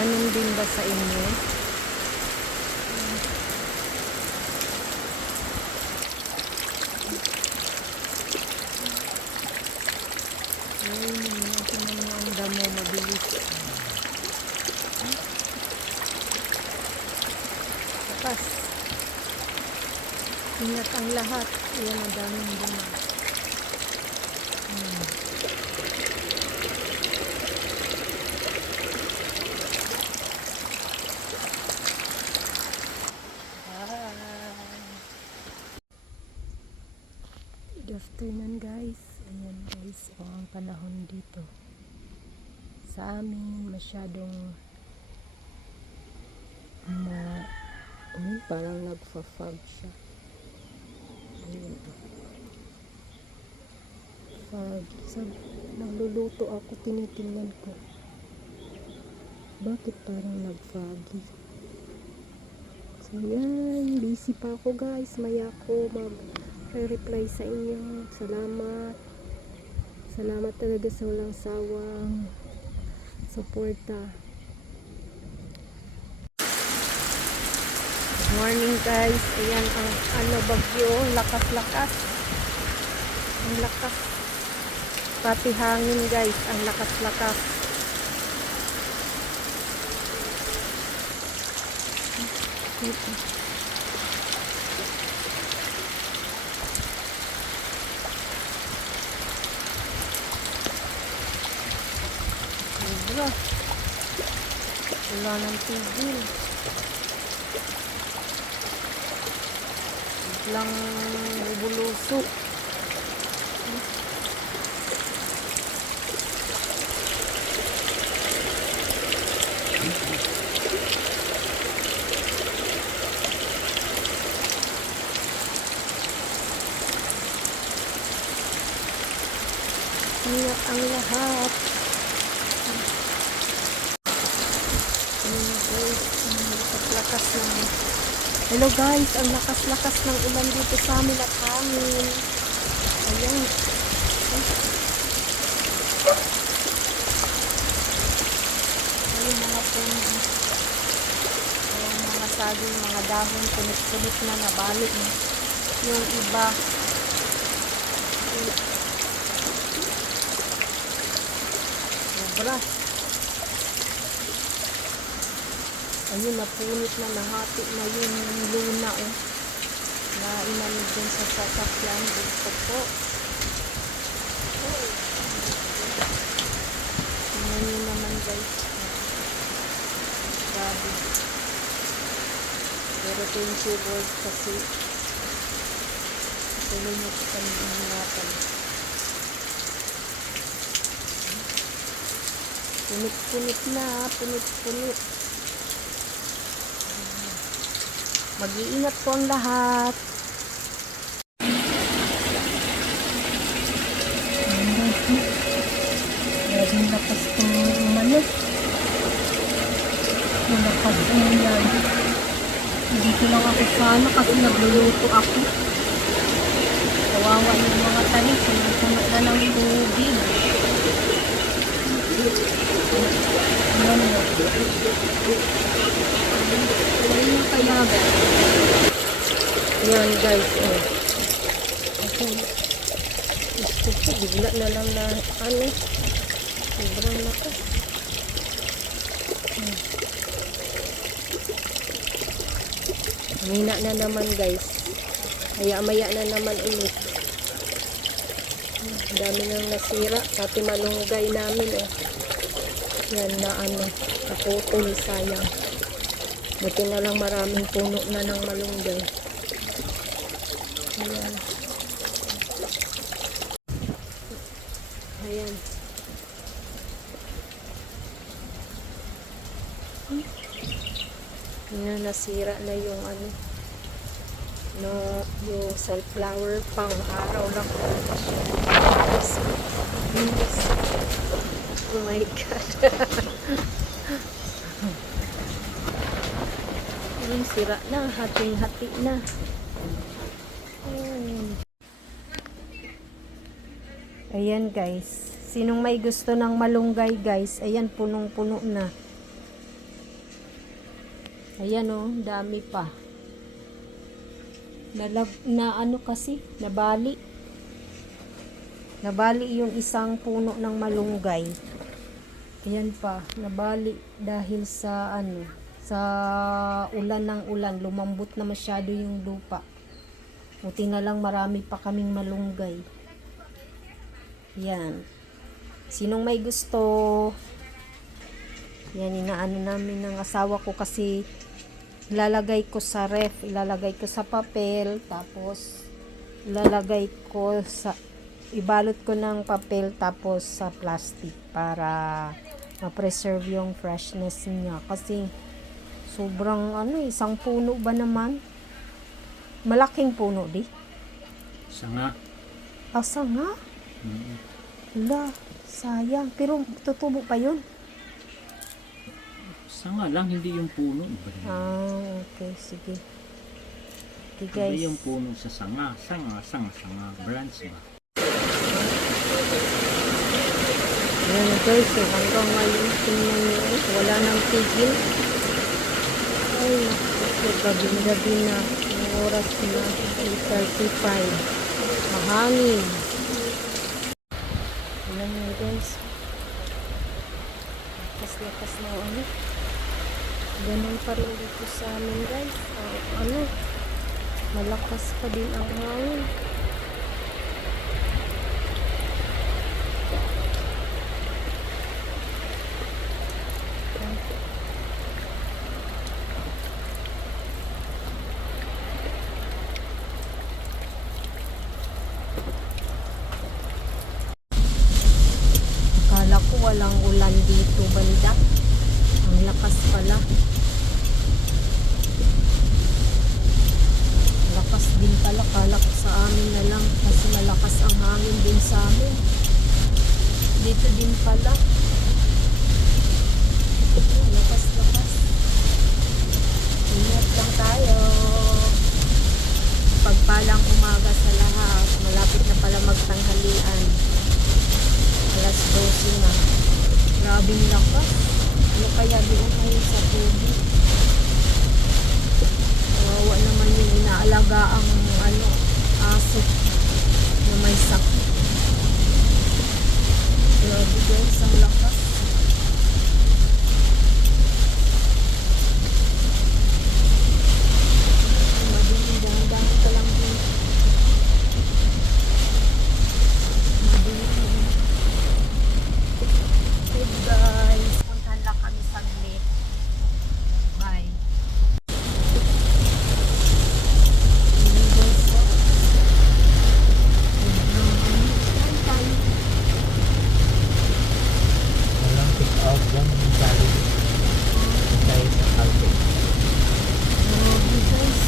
Ganun din ba sa inyo? Ay, tingnan mo ang damo, mabilis. Tapas. Ingat ang lahat. Ayan, ang daming damo. Good afternoon guys. Ayan guys, ang panahon dito sa amin masyadong parang nagfa-fog siya. Ayun, fog. So, nagluluto ako, tinitingnan ko bakit parang nag-foggy. So yan, busy pa ako guys, maya ako mag-reply sa inyo. Salamat talaga sa walang sawang suporta. Good morning guys. Ayan ang bagyo, lakas-lakas. Ang lakas. Pati hangin guys, ang lakas-lakas. Wala nang tigil. Biglang bubulusok. Ingat ang lahat. Lakas ng hello guys, ang lakas-lakas ng ulan dito sa amin at hangin. Ayan. Ayun mga puno. Ayun mga saging, mga dahon, punit-punit na nabalik. Yung iba. Sobra. Ayun, napunit na, nahati na yung luna na inanig din sa sasakyan dito po. Tingnan nyo naman guys. Grabe. Pero thank you Lord kasi tuloy nyo po kami ingatan. Punit-punit na, punit-punit. Mag-iingat po ang lahat. Laging lakas kong umano. Nakabulan. Dito lang ako sana kasi nagluluto ako. Kawawa yung mga tanim. Puno na ng tubig. Ano kaya ba? Yan guys, gusto ko, bigla na lang na sobrang lakas. Mahina na naman guys. Maya na naman ulit. Dami nang nasira, pati malunggay namin yan na naputol, sayang. Buti na lang maraming puno na ng malunggay. Ayan. Ayan. Ayan, nasira na yung yung sunflower, pang araw lang. Oh my God. Sira na, hating-hati na. Ayan guys, sinong may gusto ng malunggay guys, ayan punong-puno na. Ayan oh, dami pa. Ano kasi, nabali. Nabali yung isang puno ng malunggay. Ayan pa, nabali dahil sa sa ulan ng ulan, lumambot na masyado yung lupa. Buti na lang marami pa kaming malunggay. Yan. Sinong may gusto? Yan, inaano namin ng asawa ko kasi ilalagay ko sa ref, ilalagay ko sa papel, tapos ibalot ko ng papel tapos sa plastic para ma-preserve yung freshness niya. Kasi sobrang isang puno ba naman? Malaking puno di? Sanga. Sanga? Wala, sayang. Pero tutubo pa yun. Sanga lang, hindi yung puno. Okay, sige. Okay Iba guys. yung puno sa sanga. Sanga. Branch ba? Ayan guys, so hanggang ngayon tingnan nyo, wala nang tigil. Ay, gabi na. Ang oras na 8:35. Mahangin. Ayan nyo guys. Lakas na ganun pa rin dito sa amin guys. Malakas pa din ang hangin. Akala ko walang ulan dito banda. Ang lakas pala. Lakas din pala. Akala ko sa amin na lang kasi malakas ang hangin din sa amin. Dito din pala. Lakas. Ingat lang tayo. Pagpalang umaga sa lahat. Malapit na pala magtanghalian. Alas 12 na. Grabing lakas. Ano kaya doon ngayon sa tubig? Kawawa naman yung inaalaga ang aso na may sakit. Grabe guys, ang lakas. Dahan-dahan ka lang din. Hey guys, puntahan lang kami saglit. Bye. Ayan guys, Walang pick out lang yung galing tayo sa carpet. grabe guys,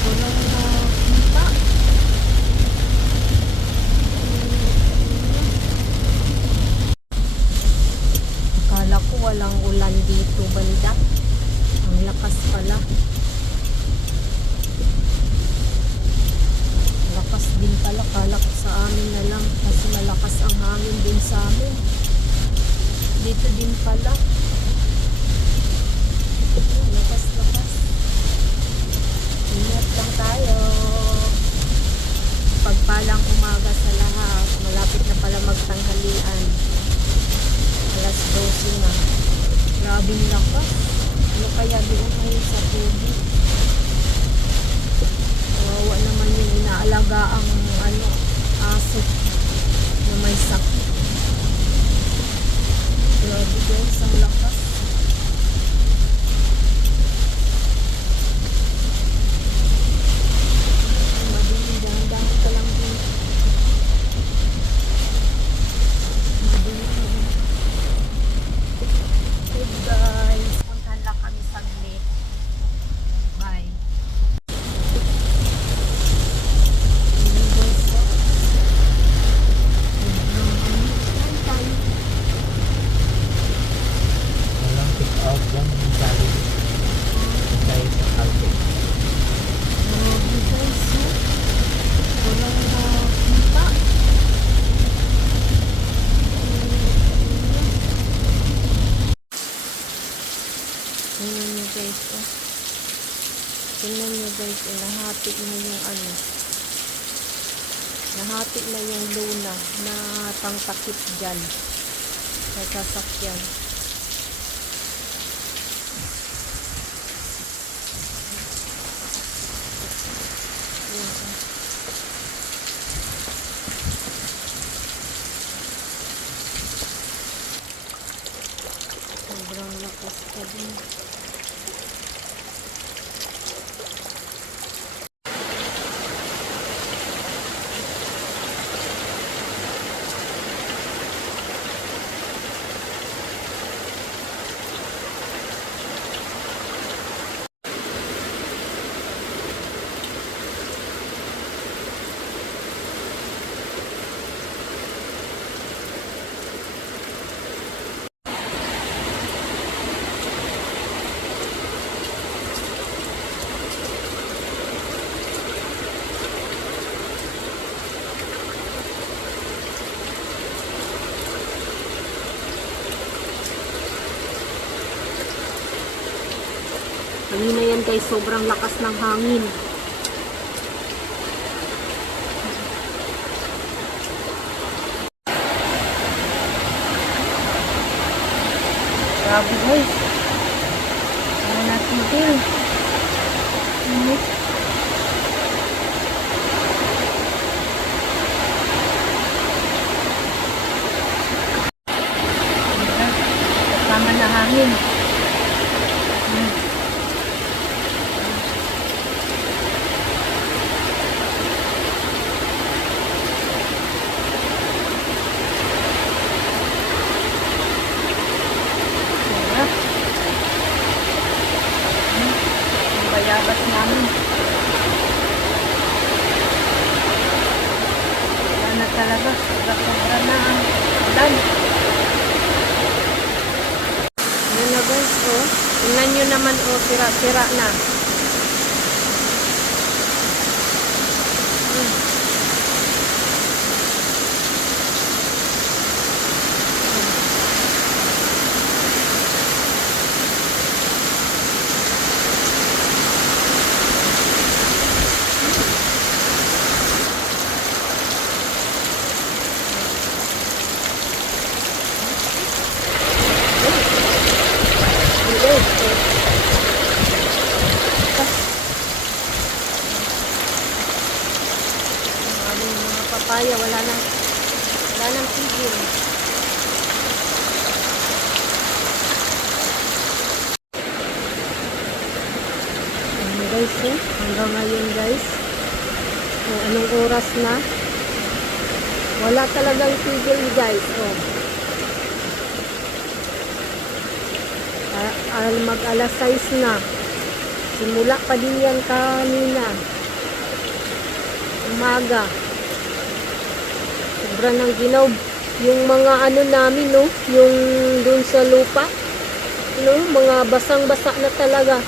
walang nakita. Akala ko walang ulan dito banda. Ang lakas pala. Lakas din pala. Akala ko sa amin na lang kasi malakas ang hangin din sa amin. Dito din pala. Lakas. Ingat lang tayo. Pagpalang umaga sa lahat. Malapit na pala magtanghalian. Alas 12 na. Grabing lakas. Ano kaya doon ngayon sa tubig? Kawawa naman yung inaalaga ang aso na may sakit. Grabe guys, ang lakas. Dahan-dahan ka lang din. Hey guys, puntahan lang kami saglit. Bye. Ayan guys, guys, oh. Tingnan nyo guys, oh, nahati na yung ano. Nahati na yung luna na pangtakip dyan sa sasakyan. Yan, oh. Sobrang lakas pa din. Kanina yan guys, sobrang lakas ng hangin. Grabe guys. Ano natin din. Kasama na hangin. Bayabas namin. Wala na talaga. Sobra na ang ulan. Yan na guys, oh. Tingnan nyo naman, oh, sira-sira na. Mga papaya, wala nang tigil. Ayan guys, eh. Hanggang ngayon guys, kung anong oras na, wala talagang tigil guys, oh. Mag alas 6 na, simula pa din yan kanina umaga. Sobra ng ginaw yung mga ano namin, no, yung dun sa lupa, no, mga basang-basa na talaga.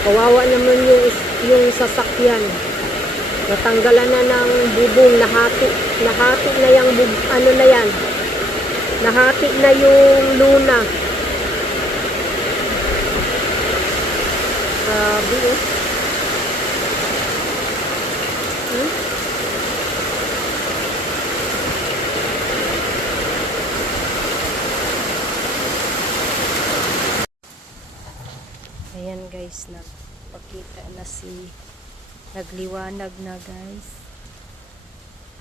Kawawa naman yung sasakyan. Natanggalan na ng bubong, nahati na yung ano na yan. Nahati na yung luna. Grabe, oh. Ayan guys, nagpakita na nagliwanag na guys.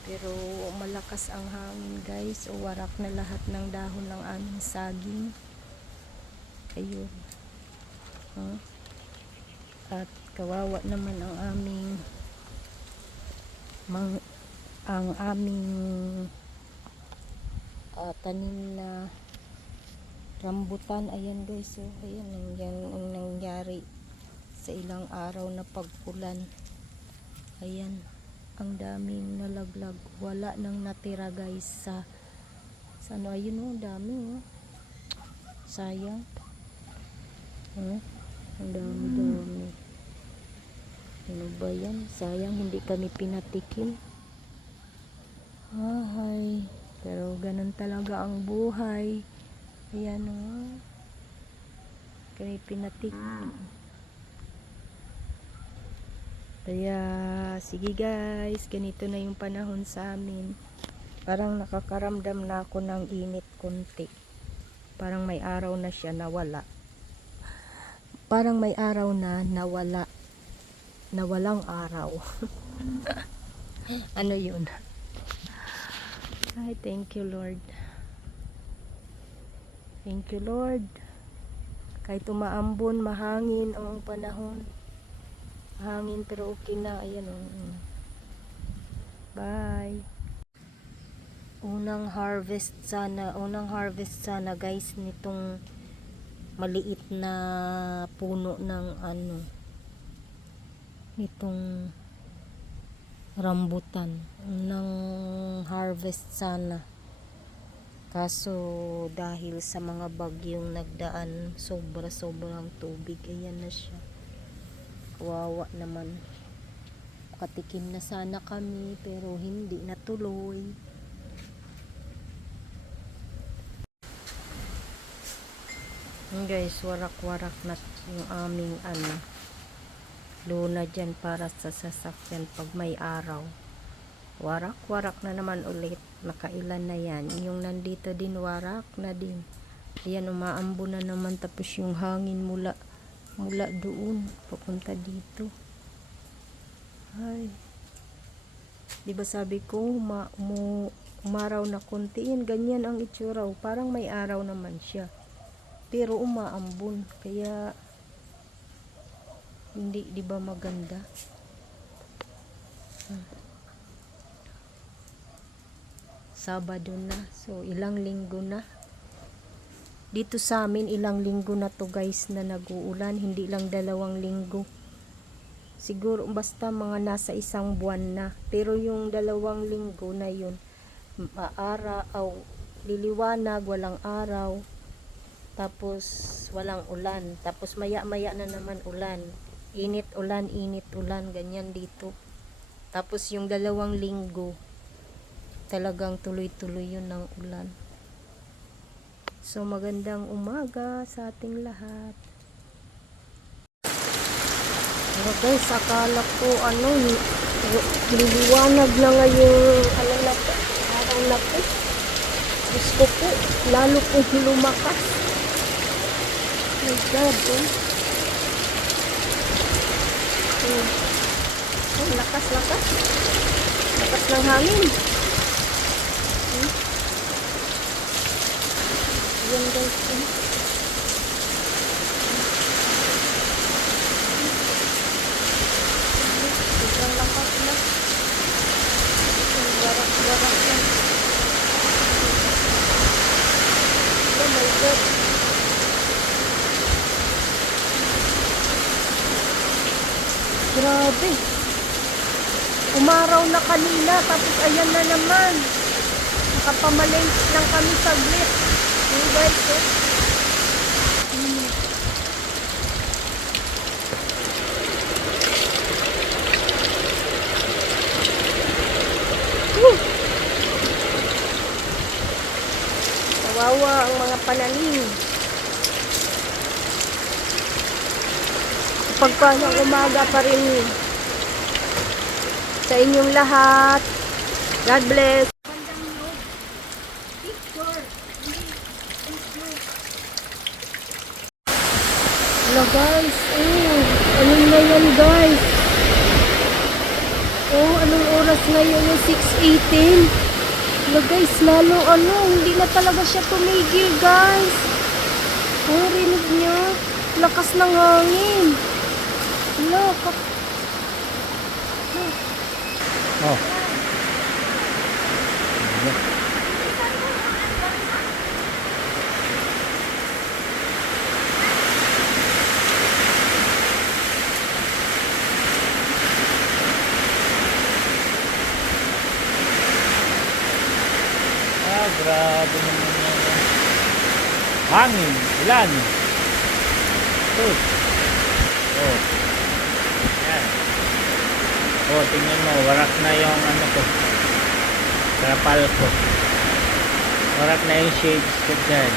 Pero malakas ang hangin guys. Uwarak na lahat ng dahon ng aming saging. Ayun. At kawawa naman ang aming tanim na rambutan. Ayan guys, so ayan ang nangyari sa ilang araw na pagpulan. Ayan, ang daming nalaglag, wala nang natira guys sa ano. Ayun, oh, dami, oh. Sayang, ang dami. Ano ba yan? Sayang hindi kami pinatikim. Ay, pero ganun talaga ang buhay. Ayan o. Kami pinatikim. Kaya, sige guys, ganito na yung panahon sa amin. Parang nakakaramdam na ako ng init konti. Parang may araw na siya nawala. Parang may araw na nawala. Nawalang araw. Ano yun? Ay, thank you Lord. Thank you Lord. Kahit umaambon, mahangin ang panahon. Hangin pero okay na. Ayan o. Bye. Unang harvest sana guys nitong maliit na puno ng nitong rambutan. Unang harvest sana. Kaso dahil sa mga bagyong nagdaan, sobrang tubig. Ayan na siya. Kawawa naman. Katikim na sana kami pero hindi natuloy. Guys, warak-warak na yung aming luna dyan para sa sasakyan pag may araw. Warak-warak na naman ulit. Nakailan na yan. Yung nandito din warak na din. Ayan, umaambo na naman tapos yung hangin mula doon papunta dito. Ay, di ba sabi ko umaraw na konti, yan ganyan ang itsura. Parang may araw naman siya pero umaambon, kaya hindi, di ba maganda? Sabado na, so ilang linggo na dito sa amin. Ilang linggo na to guys na nag-uulan, hindi lang 2 linggo. Siguro basta mga nasa 1 buwan na. Pero yung 2 linggo na yun, liliwanag, walang araw. Tapos walang ulan. Tapos maya-maya na naman ulan. Init ulan, ganyan dito. Tapos yung 2 linggo, talagang tuloy-tuloy yun ng ulan. So magandang umaga sa ating lahat. Pero guys, akala ko liliwanag na ngayon araw na po. Gusto po, lalo pong lumakas. My God, lakas ng hangin. Yan guys, sobrang lakas na. Warak-warak yan. Oh my God. Grabe. Umaraw na kanina, tapos ayan na naman. Nakapamalengke lang kami saglit. Yung guys, Kawawa ang mga pananim. Pagpasang umaga pa rin sa inyong lahat. God bless. Hello guys, anong na yan guys? Anong oras ngayon? 6:18. Hello guys, lalo hindi na talaga siya tumigil guys. Rinig niyo? Lakas ng hangin. Hello, Grabe naman yan. Hangin, ulan. Yan. Oh, tingnan mo, warak na yung ano ko. Trapal ko. Warak na yung shades ko dyan.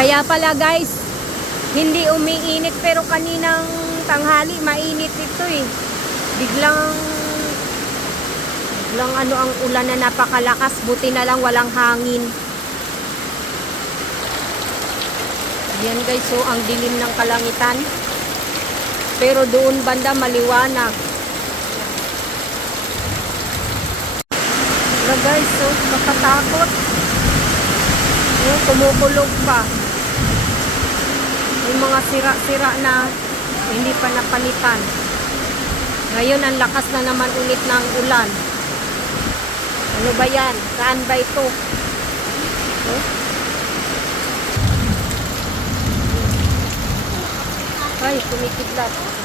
Kaya pala guys, hindi umiinit pero kaninang tanghali mainit ito eh. Biglang ano ang ulan na napakalakas, buti na lang walang hangin. Yan guys, so ang dilim ng kalangitan. Pero doon banda maliwanag. Wala guys, so nakatakot. Oh, kumukulog pa. May mga sira-sira na hindi pa napalitan. Ngayon ang lakas na naman ulit ng ulan. Ano ba yan? Saan ba ito? Oh? Ay, kumikidlat.